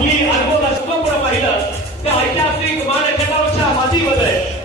आपली अनुभव राष्ट्रपुढे पाहिलं. त्या ऐतिहासिक मानकाच्या मातीमध्ये